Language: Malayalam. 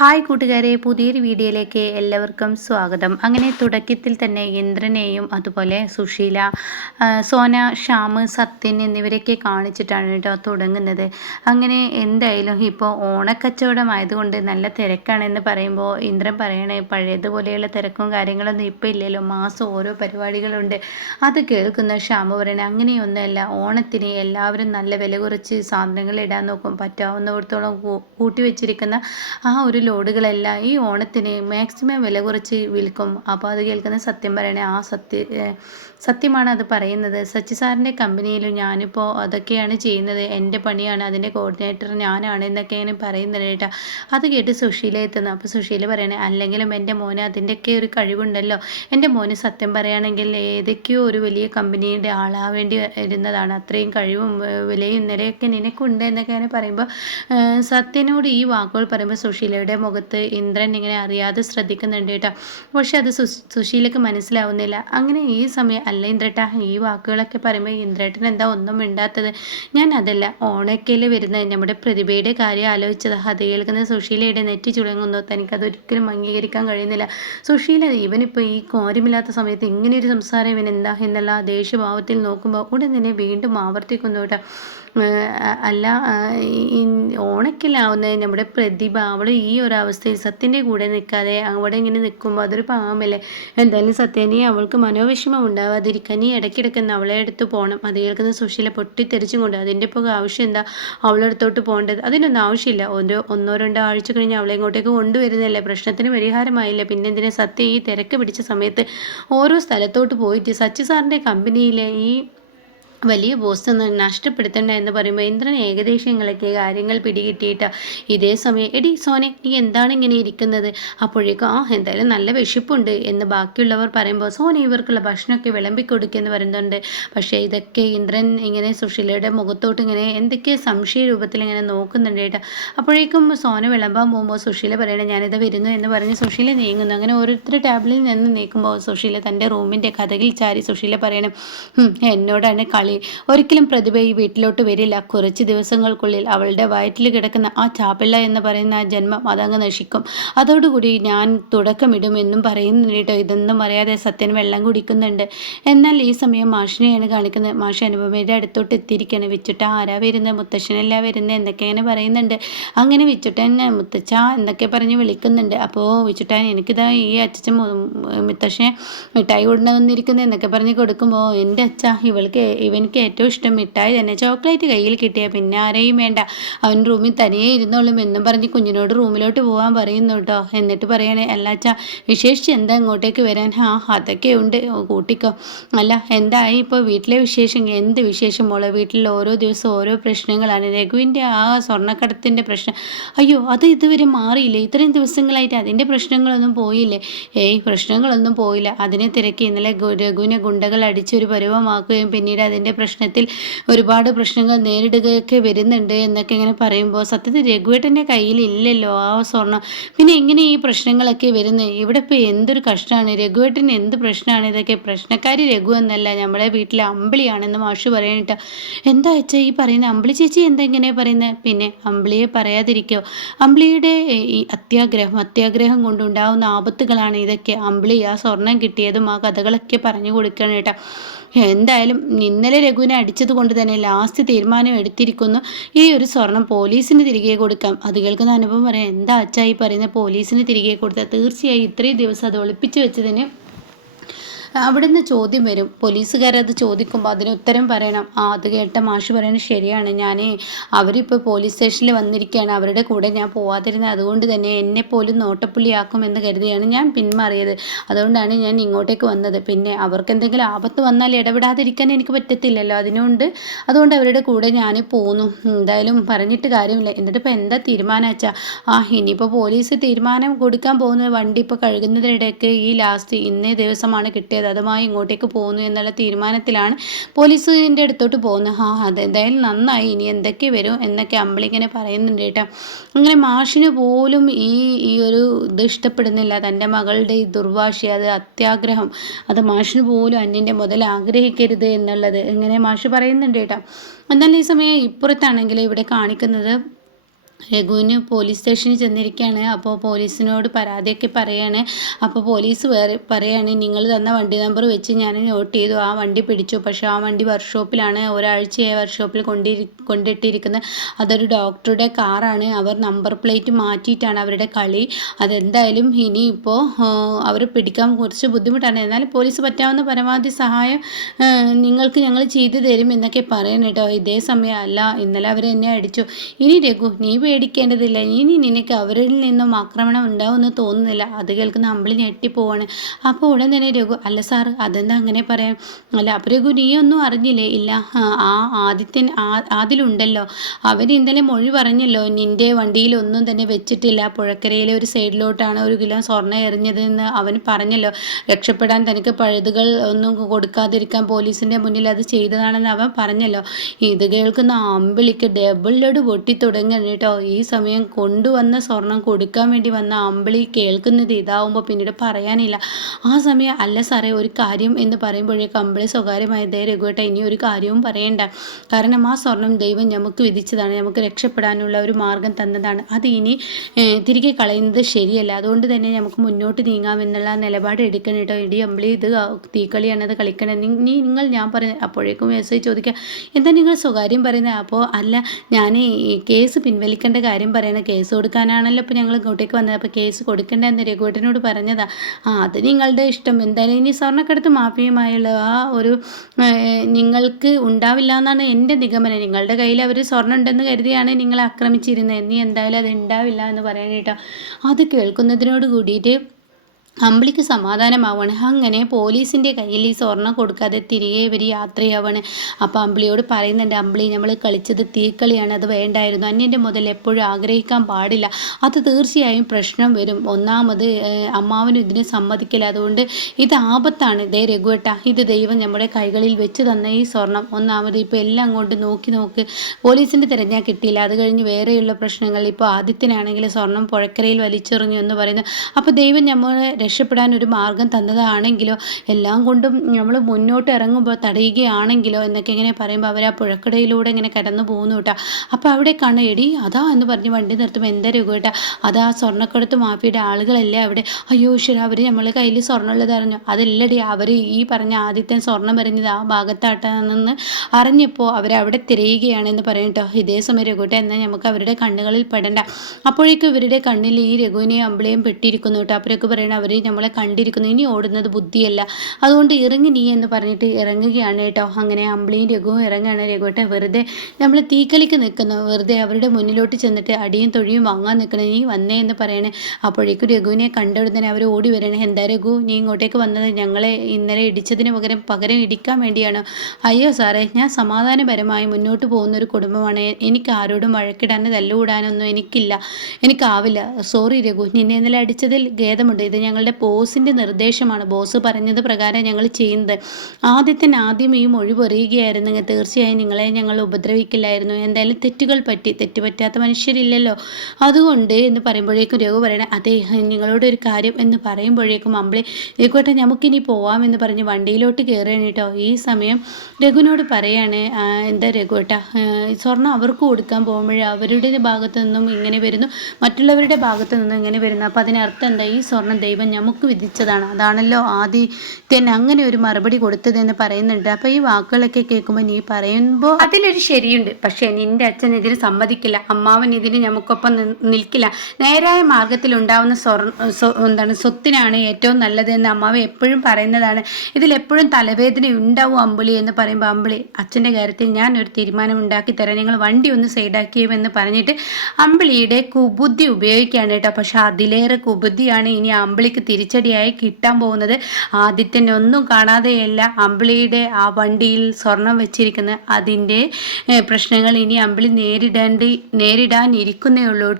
ഹായ് കൂട്ടുകാരെ പുതിയൊരു വീഡിയോയിലേക്ക് എല്ലാവർക്കും സ്വാഗതം. അങ്ങനെ തുടക്കത്തിൽ തന്നെ ഇന്ദ്രനെയും അതുപോലെ സുശീല സോന ശ്യാം സത്യൻ എന്നിവരെയൊക്കെ കാണിച്ചിട്ടാണ് കേട്ടോ തുടങ്ങുന്നത്. അങ്ങനെ എന്തായാലും ഇപ്പോൾ ഓണക്കച്ചവടമായതുകൊണ്ട് നല്ല തിരക്കാണെന്ന് പറയുമ്പോൾ ഇന്ദ്രൻ പറയണേ പഴയതുപോലെയുള്ള തിരക്കും കാര്യങ്ങളൊന്നും ഇപ്പോൾ ഇല്ലല്ലോ. മാസം ഓരോ പരിപാടികളുണ്ട്. അത് കേൾക്കുന്ന ശ്യാമ പറയണേ അങ്ങനെയൊന്നുമല്ല. ഓണത്തിന് എല്ലാവരും നല്ല വില കുറച്ച് സാധനങ്ങൾ ഇടാൻ നോക്കും. പറ്റാവുന്നിടത്തോളം കൂട്ടി വെച്ചിരിക്കുന്ന ആ ഒരു ലോഡുകളെല്ലാം ഈ ഓണത്തിന് മാക്സിമം വില കുറച്ച് വിൽക്കും. അപ്പോൾ അത് കേൾക്കുന്ന സത്യം പറയണേ ആ സത്യ സത്യമാണ് അത് പറയുന്നത്. സച്ചി സാറിന്റെ കമ്പനിയിലും ഞാനിപ്പോൾ അതൊക്കെയാണ് ചെയ്യുന്നത്. എന്റെ പണിയാണ് അതിന്റെ കോർഡിനേറ്റർ ഞാനാണ് എന്നൊക്കെയാണ് പറയുന്നത് കേട്ടോ. അത് കേട്ട് സുശീല എത്തുന്നു. അപ്പോൾ സുശീല പറയണേ അല്ലെങ്കിലും എന്റെ മോന് അതിന്റെയൊക്കെ ഒരു കഴിവുണ്ടല്ലോ. എന്റെ മോന് സത്യം പറയുകയാണെങ്കിൽ ഏതൊക്കെയോ ഒരു വലിയ കമ്പനിയുടെ ആളാവേണ്ടി വരുന്നതാണ്. അത്രയും കഴിവും വിലയും നിലയൊക്കെ നിനക്കുണ്ട് എന്നൊക്കെയാണ് പറയുമ്പോൾ സത്യനോട് ഈ വാക്കുകൾ പറയുമ്പോൾ സുശീലയുടെ മുഖത്ത് ഇന്ദ്രൻ ഇങ്ങനെ അറിയാതെ ശ്രദ്ധിക്കുന്നുണ്ട് കേട്ടോ. പക്ഷെ അത് സുശീലക്ക് മനസ്സിലാവുന്നില്ല. അങ്ങനെ ഈ സമയം അല്ല ഇന്ദ്രേട്ടാ ഈ വാക്കുകളൊക്കെ പറയുമ്പോൾ ഇന്ദ്രേട്ടൻ എന്താ ഒന്നും മിണ്ടാത്തത്? ഞാൻ അതല്ല ഓണക്കയിൽ വരുന്ന നമ്മുടെ പ്രതിഭയുടെ കാര്യം ആലോചിച്ചത്. അത് കേൾക്കുന്ന സുശീലയുടെ നെറ്റി ചുളങ്ങുന്നു. തനിക്ക് അതൊരിക്കലും അംഗീകരിക്കാൻ കഴിയുന്നില്ല. സുശീല ഇവനിപ്പോൾ ഈ കോരമില്ലാത്ത സമയത്ത് ഇങ്ങനെയൊരു സംസാരം ഇവൻ എന്താ എന്നുള്ള ദേഷ്യഭാവത്തിൽ നോക്കുമ്പോൾ ഉടൻ തന്നെ വീണ്ടും ആവർത്തിക്കുന്നു കേട്ടോ. അല്ല ഓണക്കിലാവുന്ന നമ്മുടെ പ്രതിഭ അവൾ ഈ ഒരു അവസ്ഥയിൽ സത്യന്റെ കൂടെ നിൽക്കാതെ അവിടെ ഇങ്ങനെ നിൽക്കുമ്പോൾ അതൊരു പാവമല്ലേ? എന്തായാലും സത്യനെ അവൾക്ക് മനോവിഷമം ഉണ്ടാവാതിരിക്കാൻ നീ ഇടയ്ക്കിടയ്ക്ക് അവളെ അടുത്ത് പോകണം അത് കേൾക്കുന്ന സുശീല പൊട്ടിത്തെറിച്ചും കൊണ്ട് അതിന്റെ ഇപ്പോൾ ആവശ്യം എന്താ അവളുടെ അടുത്തോട്ട് പോകേണ്ടത്? അതിനൊന്നും ആവശ്യമില്ല. ഓരോ ഒന്നോ രണ്ടോ ആഴ്ച കഴിഞ്ഞ് അവളെ ഇങ്ങോട്ടേക്ക് കൊണ്ടുവരുന്നല്ലേ പ്രശ്നത്തിന് പരിഹാരമായില്ല? പിന്നെ എന്തിനാ സത്യം ഈ തിരക്ക് പിടിച്ച സമയത്ത് ഓരോ സ്ഥലത്തോട്ട് പോയിട്ട് സച്ചി സാറിന്റെ കമ്പനിയിലെ ഈ വലിയ ബോസ് നഷ്ടപ്പെടുത്തണ്ട എന്ന് പറയുമ്പോൾ ഇന്ദ്രൻ ഏകദേശം ഇങ്ങളൊക്കെ കാര്യങ്ങൾ പിടികിട്ടിയിട്ട്. ഇതേ സമയം എടി സോനെ നീ എന്താണ് ഇങ്ങനെ ഇരിക്കുന്നത്? അപ്പോഴേക്കും ആ എന്തായാലും നല്ല വിശപ്പുണ്ട് എന്ന് ബാക്കിയുള്ളവർ പറയുമ്പോൾ സോന ഇവർക്കുള്ള ഭക്ഷണമൊക്കെ വിളമ്പി കൊടുക്കുമെന്ന് പറയുന്നുണ്ട്. പക്ഷേ ഇതൊക്കെ ഇന്ദ്രൻ ഇങ്ങനെ സുഷീലയുടെ മുഖത്തോട്ട് ഇങ്ങനെ എന്തൊക്കെ സംശയ രൂപത്തിൽ ഇങ്ങനെ നോക്കുന്നുണ്ട് കേട്ടോ. അപ്പോഴേക്കും സോന വിളമ്പാൻ പോകുമ്പോൾ സുഷീല പറയണേ ഞാനിത് വരുന്നു എന്ന് പറഞ്ഞ് സുഷീല നീങ്ങുന്നു. അങ്ങനെ ഓരോരുത്തർ ടേബിളിൽ നിന്ന് നീക്കുമ്പോൾ സുഷീല തന്റെ റൂമിന്റെ കഥകിൽ ചാരി സുഷീല പറയണം "ഹും, എന്നോടാണ് കളി ഒരിക്കലും പ്രതിഭ ഈ വീട്ടിലോട്ട് വരില്ല. കുറച്ച് ദിവസങ്ങൾക്കുള്ളിൽ അവളുടെ വയറ്റിൽ കിടക്കുന്ന ആ ചാപ്പിള്ള എന്ന് പറയുന്ന ആ ജന്മം അതങ്ങ് നശിക്കും. അതോടുകൂടി ഞാൻ തുടക്കമിടുമെന്നും പറയുന്നുണ്ട് കേട്ടോ. ഇതൊന്നും അറിയാതെ സത്യൻ വെള്ളം കുടിക്കുന്നുണ്ട്. എന്നാൽ ഈ സമയം മാഷിനെയാണ് കാണിക്കുന്നത്. മാഷി അനുപമയുടെ അടുത്തോട്ട് എത്തിയിരിക്കുകയാണ്. വിച്ചുട്ട ആരാ വരുന്നത്? മുത്തശ്ശനല്ല വരുന്നത്? എന്നൊക്കെയാണ് പറയുന്നുണ്ട്. അങ്ങനെ വിച്ചുട്ടൻ മുത്തച്ഛ എന്നൊക്കെ പറഞ്ഞ് വിളിക്കുന്നുണ്ട്. അപ്പോൾ വിച്ചുട്ടാൻ എനിക്കിതാ ഈ അച്ഛൻ മുത്തശ്ശനെ മിഠായി കൊണ്ടുവന്നിരിക്കുന്നത് എന്നൊക്കെ പറഞ്ഞ് കൊടുക്കുമ്പോൾ എന്റെ അച്ഛ ഇവൾക്ക് ഇവനിക്ക് ഏറ്റവും ഇഷ്ടം മിഠായി തന്നെ. ചോക്ലേറ്റ് കയ്യിൽ കിട്ടിയ പിന്നെ ആരെയും വേണ്ട. അവൻ റൂമിൽ തനിയെ ഇരുന്നോളും എന്നും പറഞ്ഞ് കുഞ്ഞിനോട് റൂമിലോട്ട് പോകാൻ പറയുന്നു കേട്ടോ എന്നിട്ട് പറയണേ അല്ലാച്ച വിശേഷിച്ച് എന്താ ഇങ്ങോട്ടേക്ക് വരാൻ? ആ അതൊക്കെ ഉണ്ട്. കൂട്ടിക്കോ. അല്ല എന്തായി ഇപ്പോൾ വീട്ടിലെ വിശേഷം? എന്ത് വിശേഷം മോളെ? വീട്ടിൽ ഓരോ ദിവസവും ഓരോ പ്രശ്നങ്ങളാണ്. രഘുവിന്റെ ആ സ്വർണക്കടത്തിന്റെ പ്രശ്നം. അയ്യോ അത് ഇതുവരെ മാറിയില്ലേ? ഇത്രയും ദിവസങ്ങളായിട്ട് അതിന്റെ പ്രശ്നങ്ങളൊന്നും പോയില്ലേ? ഏയ് പ്രശ്നങ്ങളൊന്നും പോയില്ല. അതിനെ തിരക്കി ഇന്നലെ രഘുവിനെ ഗുണ്ടകൾ അടിച്ചൊരു പരുവമാക്കുകയും പിന്നീട് അതിന്റെ പ്രശ്നത്തിൽ ഒരുപാട് പ്രശ്നങ്ങൾ നേരിടുകയൊക്കെ വരുന്നുണ്ട് എന്നൊക്കെ ഇങ്ങനെ പറയുമ്പോൾ സത്യത്തിൽ രഘുവേട്ടന്റെ കയ്യിൽ ഇല്ലല്ലോ ആ സ്വർണം. പിന്നെ എങ്ങനെ ഈ പ്രശ്നങ്ങളൊക്കെ വരുന്നത് ഇവിടെ ഇപ്പോൾ എന്തൊരു കഷ്ടമാണ്? രഘുവേട്ടൻ എന്ത് പ്രശ്നമാണ് ഇതൊക്കെ? പ്രശ്നക്കാരി രഘു എന്നല്ല നമ്മളെ വീട്ടിലെ അമ്പിളിയാണെന്ന് മാഷു പറയണിട്ട്. എന്താ വെച്ചാൽ ഈ പറയുന്ന? അമ്പിളി ചേച്ചി എന്താ ഇങ്ങനെ പറയുന്നത് പിന്നെ അമ്പിളിയെ പറയാതിരിക്കോ. അമ്പിളിയുടെ ഈ അത്യാഗ്രഹം അത്യാഗ്രഹം കൊണ്ടുണ്ടാവുന്ന ആപത്തുകളാണ് ഇതൊക്കെ. അമ്പിളി ആ സ്വർണം കിട്ടിയതും ആ കഥകളൊക്കെ പറഞ്ഞു കൊടുക്കണം കേട്ടോ എന്തായാലും ഇന്നലെ രഘുവിനെ അടിച്ചത് കൊണ്ട് തന്നെ ലാസ്റ്റ് തീരുമാനം എടുത്തിരിക്കുന്നു. ഈ ഒരു സ്വർണം പോലീസിന് തിരികെ കൊടുക്കാം. അത് കേൾക്കുന്ന അനുഭവം പറയാം എന്താ അച്ചായി പറയുന്നത് പറയുന്ന പോലീസിന് തിരികെ കൊടുത്താൽ തീർച്ചയായും ഇത്രയും ദിവസം അത് ഒളിപ്പിച്ചു വെച്ചതിന് അവിടുന്ന് ചോദ്യം വരും. പോലീസുകാരത് ചോദിക്കുമ്പോൾ അതിന് ഉത്തരം പറയണം. ആ അത് കേട്ട മാഷ് പറയണത് ശരിയാണ്. ഞാൻ അവരിപ്പോൾ പോലീസ് സ്റ്റേഷനിൽ വന്നിരിക്കുകയാണ് അവരുടെ കൂടെ ഞാൻ പോവാതിരുന്നത് അതുകൊണ്ട് തന്നെ എന്നെ പോലും നോട്ടപ്പുള്ളിയാക്കുമെന്ന് കരുതിയാണ് ഞാൻ പിന്മാറിയത്. അതുകൊണ്ടാണ് ഞാൻ ഇങ്ങോട്ടേക്ക് വന്നത്. പിന്നെ അവർക്ക് എന്തെങ്കിലും ആപത്ത് വന്നാൽ ഇടപെടാതിരിക്കാൻ എനിക്ക് പറ്റത്തില്ലല്ലോ. അതിനുകൊണ്ട് അതുകൊണ്ട് അവരുടെ കൂടെ ഞാൻ പോന്നു. എന്തായാലും പറഞ്ഞിട്ട് കാര്യമില്ല. എന്നിട്ട് ഇപ്പോൾ എന്താ തീരുമാനം വെച്ചാൽ ആ ഇനിയിപ്പോൾ പോലീസ് തീരുമാനം കൊടുക്കാൻ പോകുന്ന വണ്ടി ഇപ്പോൾ കഴുകുന്നതിനിടയ്ക്ക് ഈ ലാസ്റ്റ് ഇന്നേ ദിവസമാണ് കിട്ടിയത്. അതുമായി ഇങ്ങോട്ടേക്ക് പോകുന്നു എന്നുള്ള തീരുമാനത്തിലാണ് പോലീസിന്റെ അടുത്തോട്ട് പോകുന്നത്. ആ അതെന്തായാലും നന്നായി. ഇനി എന്തൊക്കെ വരും എന്നൊക്കെ അമ്പിളിങ്ങനെ പറയുന്നുണ്ട് കേട്ടോ. അങ്ങനെ മാഷിന് പോലും ഈ ഈ ഒരു ഇത് ഇഷ്ടപ്പെടുന്നില്ല. തന്റെ മകളുടെ ഈ ദുർവാശി അത് അത്യാഗ്രഹം. അത് മാഷിന് പോലും അന്യന്റെ മുതൽ ആഗ്രഹിക്കരുത് എന്നുള്ളത്. ഇങ്ങനെ മാഷ് പറയുന്നുണ്ട് കേട്ടോ. എന്നാൽ ഈ സമയം ഇപ്പുറത്താണെങ്കിൽ ഇവിടെ കാണിക്കുന്നത് രഘുവിന് പോലീസ് സ്റ്റേഷനിൽ ചെന്നിരിക്കുകയാണ്. അപ്പോൾ പോലീസിനോട് പരാതിയൊക്കെ പറയാണ്. അപ്പോൾ പോലീസ് വേറെ പറയാണ് നിങ്ങൾ തന്ന വണ്ടി നമ്പർ വെച്ച് ഞാൻ നോട്ട് ചെയ്തു. ആ വണ്ടി പിടിച്ചു. പക്ഷേ ആ വണ്ടി വർക്ക്ഷോപ്പിലാണ്. ഒരാഴ്ചയായി വർക്ക്ഷോപ്പിൽ കൊണ്ടിരി കൊണ്ടിട്ടിരിക്കുന്നത്. അതൊരു ഡോക്ടറുടെ കാറാണ്. അവർ നമ്പർ പ്ലേറ്റ് മാറ്റിയിട്ടാണ് അവരുടെ കളി. അതെന്തായാലും ഇനിയിപ്പോൾ അവർ പിടിക്കാൻ കുറച്ച് ബുദ്ധിമുട്ടാണ്. എന്നാലും പോലീസ് പറ്റാവുന്ന പരമാവധി സഹായം നിങ്ങൾക്ക് ഞങ്ങൾ ചെയ്തു തരും എന്നൊക്കെ പറയണം കേട്ടോ. ഇതേ സമയം അല്ല ഇന്നലെ അവർ എന്നെ അടിച്ചു. ഇനി രഘു നീ പേടിക്കേണ്ടതില്ല. ഇനി നിനക്ക് അവരിൽ നിന്നും ആക്രമണം ഉണ്ടാവുമെന്ന് തോന്നുന്നില്ല. അത് കേൾക്കുന്ന അമ്പിളി ഞെട്ടിപ്പോവാണ്. അപ്പോൾ ഉടൻ തന്നെ രഘു അല്ല സാർ അതെന്താ അങ്ങനെ പറയാം അല്ല അപ്പോൾ രഘു നീ ഒന്നും അറിഞ്ഞില്ലേ? ഇല്ല ആ, ആദിത്യൻ അവൻ ഇന്നലെ മൊഴി പറഞ്ഞല്ലോ നിന്റെ വണ്ടിയിൽ ഒന്നും തന്നെ വെച്ചിട്ടില്ല. പുഴക്കരയിലെ ഒരു സൈഡിലോട്ടാണ് ഒരു കിലോ സ്വർണം എറിഞ്ഞതെന്ന് അവൻ പറഞ്ഞല്ലോ. രക്ഷപ്പെടാൻ തനിക്ക് പഴുതുകൾ ഒന്നും കൊടുക്കാതിരിക്കാൻ പോലീസിന്റെ മുന്നിൽ അത് ചെയ്തതാണെന്ന് അവൻ പറഞ്ഞല്ലോ. ഇത് കേൾക്കുന്ന അമ്പിളിക്ക് ഡബിൾ ലോഡ് പൊട്ടി തുടങ്ങി കേട്ടോ. ഈ സമയം കൊണ്ടുവന്ന സ്വർണം കൊടുക്കാൻ വേണ്ടി വന്ന അമ്പിളി കേൾക്കുന്നത് ഇതാവുമ്പോൾ പിന്നീട് പറയാനില്ല. ആ സമയം അല്ല സാറേ ഒരു കാര്യം എന്ന് പറയുമ്പോഴേക്കും അമ്പിളി സ്വകാര്യമായ ദേ രഘുവേട്ട ഇനി ഒരു കാര്യവും പറയണ്ട. കാരണം ആ സ്വർണം ദൈവം നമുക്ക് വിധിച്ചതാണ് നമുക്ക് രക്ഷപ്പെടാനുള്ള ഒരു മാർഗം തന്നതാണ്. അത് ഇനി തിരികെ കളയുന്നത് ശരിയല്ല. അതുകൊണ്ട് തന്നെ നമുക്ക് മുന്നോട്ട് നീങ്ങാമെന്നുള്ള നിലപാട് എടുക്കണം കേട്ടോ. ഇടി അമ്പിളി ഇത് തീക്കളിയാണ് അത് കളിക്കണം. നി- നീ നിങ്ങൾ ഞാൻ പറയുന്നത് അപ്പോഴേക്കും മെസ്സേജ് ചോദിക്കുക എന്താ നിങ്ങൾ സ്വകാര്യം പറയുന്നത് അപ്പോൾ അല്ല ഞാൻ കേസ് പിൻവലിക്കേണ്ട കാര്യം പറയണം കേസ് കൊടുക്കാനാണല്ലോ ഇപ്പോൾ ഞങ്ങൾ ഇങ്ങോട്ടേക്ക് വന്നത്. അപ്പോൾ കേസ് കൊടുക്കേണ്ട എന്ന് രഘുവേട്ടനോട് പറഞ്ഞതാ. ആ അത് നിങ്ങളുടെ ഇഷ്ടം. എന്തായാലും ഇനി സ്വർണക്കടത്ത് മാഫിയുമായുള്ള ആ ഒരു നിങ്ങൾക്ക് ഉണ്ടാവില്ല എന്നാണ് എന്റെ നിഗമനം. നിങ്ങളുടെ കയ്യിൽ അവർ സ്വർണം ഉണ്ടെന്ന് കരുതിയാണ് നിങ്ങളെ ആക്രമിച്ചിരുന്നത്. നീ എന്തായാലും അത് ഉണ്ടാവില്ല എന്ന് പറയാൻ കേട്ടോ അത് കേൾക്കുന്നതിനോട് കൂടിയിട്ട് അമ്പിളിക്ക് സമാധാനമാവാണ്. അങ്ങനെ പോലീസിന്റെ കയ്യിൽ ഈ സ്വർണം കൊടുക്കാതെ തിരികെ ഇവർ യാത്രയാവാണ്. അപ്പോൾ അമ്പിളിയോട് പറയുന്നുണ്ട് അമ്പിളി നമ്മൾ കളിച്ചത് തീക്കളിയാണ്. അത് വേണ്ടായിരുന്നു. അന്യന്റെ മുതൽ എപ്പോഴും ആഗ്രഹിക്കാൻ പാടില്ല. അത് തീർച്ചയായും പ്രശ്നം വരും. ഒന്നാമത് അമ്മാവനും ഇതിന് സമ്മതിക്കില്ല. അതുകൊണ്ട് ഇത് ആപത്താണ്. ദേ രഘുവേട്ട ഇത് ദൈവം നമ്മുടെ കൈകളിൽ വെച്ച് തന്ന ഈ സ്വർണം ഒന്നാമത് ഇപ്പോൾ എല്ലാം കൊണ്ട് നോക്കി നോക്ക്. പോലീസിന്റെ തിരഞ്ഞാൽ കിട്ടിയില്ല. അത് കഴിഞ്ഞ് വേറെയുള്ള പ്രശ്നങ്ങൾ. ഇപ്പോൾ ആദിത്യനാണെങ്കിൽ സ്വർണം പുഴക്കരയിൽ വലിച്ചെറിഞ്ഞു എന്ന് പറയുന്നു. അപ്പോൾ ദൈവം നമ്മളെ രക്ഷപ്പെടാൻ ഒരു മാർഗം തന്നതാണെങ്കിലോ എല്ലാം കൊണ്ടും നമ്മൾ മുന്നോട്ട് ഇറങ്ങുമ്പോൾ തടയുകയാണെങ്കിലോ എന്നൊക്കെ ഇങ്ങനെ പറയുമ്പോൾ അവർ ആ പുഴക്കടയിലൂടെ ഇങ്ങനെ കടന്നു പോകുന്നു കേട്ടോ. അപ്പോൾ അവിടെ കാണും എടി അതാ എന്ന് പറഞ്ഞ് വണ്ടി നിർത്തുമ്പോൾ എന്താ രഘു കേട്ടോ അതാ സ്വർണക്കടത്ത് മാഫിയുടെ ആളുകളല്ലേ അവിടെ. അയ്യോ ഈശ്വര അവർ നമ്മൾ കയ്യിൽ സ്വർണമുള്ളത് അറിഞ്ഞു. അതല്ലടി അവർ ഈ പറഞ്ഞ ആദ്യത്തെ സ്വർണം എറിഞ്ഞത് ആ ഭാഗത്താട്ടാണെന്ന് അറിഞ്ഞപ്പോൾ അവരവിടെ തിരയുകയാണെന്ന് പറയും കേട്ടോ. ഇതേ സമയം രഘുട്ടെ എന്നാൽ നമുക്ക് അവരുടെ കണ്ണുകളിൽ പെടണ്ട. അപ്പോഴേക്കും ഇവരുടെ കണ്ണിൽ ഈ രഘുവിനെയും അമ്പിളയും പെട്ടിരിക്കുന്നു കേട്ടോ. അപ്പോഴൊക്കെ പറയണം അവർ നമ്മളെ കണ്ടിരിക്കുന്നു. ഇനി ഓടുന്നത് ബുദ്ധിയല്ല. അതുകൊണ്ട് ഇറങ്ങി നീ എന്ന് പറഞ്ഞിട്ട് ഇറങ്ങുകയാണ് കേട്ടോ. അങ്ങനെ അമ്പിളിയും രഘുവും ഇറങ്ങുകയാണ് രഘുവട്ടെ വെറുതെ നമ്മൾ തീക്കളിക്ക് നിൽക്കുന്നു. വെറുതെ അവരുടെ മുന്നിലോട്ട് ചെന്നിട്ട് അടിയും തൊഴിയും വാങ്ങാൻ നിൽക്കണം നീ വന്നേ എന്ന് പറയണേ. അപ്പോഴേക്കും രഘുവിനെ കണ്ടുടനെ അവർ ഓടി വരണേ. എന്താ രഘു നീ ഇങ്ങോട്ടേക്ക് വന്നത് ഞങ്ങളെ ഇന്നലെ ഇടിച്ചതിന് പകരം പകരം ഇടിക്കാൻ വേണ്ടിയാണ്? അയ്യോ സാറേ ഞാൻ സമാധാനപരമായി മുന്നോട്ട് പോകുന്ന ഒരു കുടുംബമാണ്. എനിക്ക് ആരോടും വഴക്കിടാൻ തല്ലുകൂടാനൊന്നും എനിക്കില്ല. എനിക്കാവില്ല. സോറി രഘു നിന്നെ ഇന്നലെ അടിച്ചതിൽ ഖേദമുണ്ട്. ഇത് ഞങ്ങളുടെ ബോസിന്റെ നിർദ്ദേശമാണ്. ബോസ് പറഞ്ഞത് പ്രകാരം ഞങ്ങൾ ചെയ്യുന്നത്. ആദ്യത്തിന് ആദ്യം ഈ മൊഴി തീർച്ചയായും നിങ്ങളെ ഞങ്ങൾ ഉപദ്രവിക്കില്ലായിരുന്നു. എന്തായാലും തെറ്റുകൾ പറ്റി. തെറ്റുപറ്റാത്ത മനുഷ്യരില്ലല്ലോ. അതുകൊണ്ട് എന്ന് പറയുമ്പോഴേക്കും രഘു പറയണേ അതെ നിങ്ങളോട് ഒരു കാര്യം എന്ന് പറയുമ്പോഴേക്കും അമ്പിളി രഘുവേട്ടൻ നമുക്കിനി പോവാം എന്ന് പറഞ്ഞ് വണ്ടിയിലോട്ട് കയറുകയാണ് കേട്ടോ. ഈ സമയം രഘുവിനോട് പറയാണ് "ആ, എന്താ രഘുവേട്ട സ്വർണം അവർക്ക് കൊടുക്കാൻ പോകുമ്പോഴേ അവരുടെ ഭാഗത്തു നിന്നും ഇങ്ങനെ വരുന്നു. മറ്റുള്ളവരുടെ ഭാഗത്തു നിന്നും ഇങ്ങനെ വരുന്നു. അപ്പോൾ അതിനർത്ഥം എന്താ? ഈ സ്വർണം ദൈവം നമുക്ക് വിധിച്ചതാണ്. അതാണല്ലോ ആദ്യത്തെ അങ്ങനെ ഒരു മറുപടി കൊടുത്തതെന്ന് പറയുന്നുണ്ട്. അപ്പോൾ ഈ വാക്കുകളൊക്കെ കേൾക്കുമ്പോൾ നീ പറയുമ്പോൾ അതിലൊരു ശരിയുണ്ട്. പക്ഷേ നിന്റെ അച്ഛൻ ഇതിന് സമ്മതിക്കില്ല. അമ്മാവൻ ഇതിന് നമുക്കൊപ്പം നിൽക്കില്ല. നേരായ മാർഗത്തിൽ ഉണ്ടാവുന്ന എന്താണ് സ്വത്തിനാണ് ഏറ്റവും നല്ലതെന്ന് അമ്മാവ് എപ്പോഴും പറയുന്നതാണ്. ഇതിലെപ്പോഴും തലവേദന ഉണ്ടാവും അമ്പിളി എന്ന് പറയുമ്പോൾ അമ്പിളി അച്ഛന്റെ കാര്യത്തിൽ ഞാൻ ഒരു തീരുമാനം ഉണ്ടാക്കി തരാം. നിങ്ങൾ വണ്ടി ഒന്ന് സൈഡാക്കിയുമെന്ന് പറഞ്ഞിട്ട് അമ്പിളിയുടെ കുബുദ്ധി ഉപയോഗിക്കുകയാണ് കേട്ടോ. പക്ഷെ അതിലേറെ കുബുദ്ധിയാണ് ഇനി അമ്പിളിക്ക് തിരിച്ചടിയായി കിട്ടാൻ പോകുന്നത് ആദിത്യന്റെ ഒന്നും കാണാതെയല്ല അമ്പിളിയുടെ ആ വണ്ടിയിൽ സ്വർണം വെച്ചിരിക്കുന്ന അതിന്റെ പ്രശ്നങ്ങൾ ഇനി അമ്പിളി നേരിടേണ്ടി നേരിടാനിരിക്കുന്നേ ഉള്ളൂ കേട്ടോ.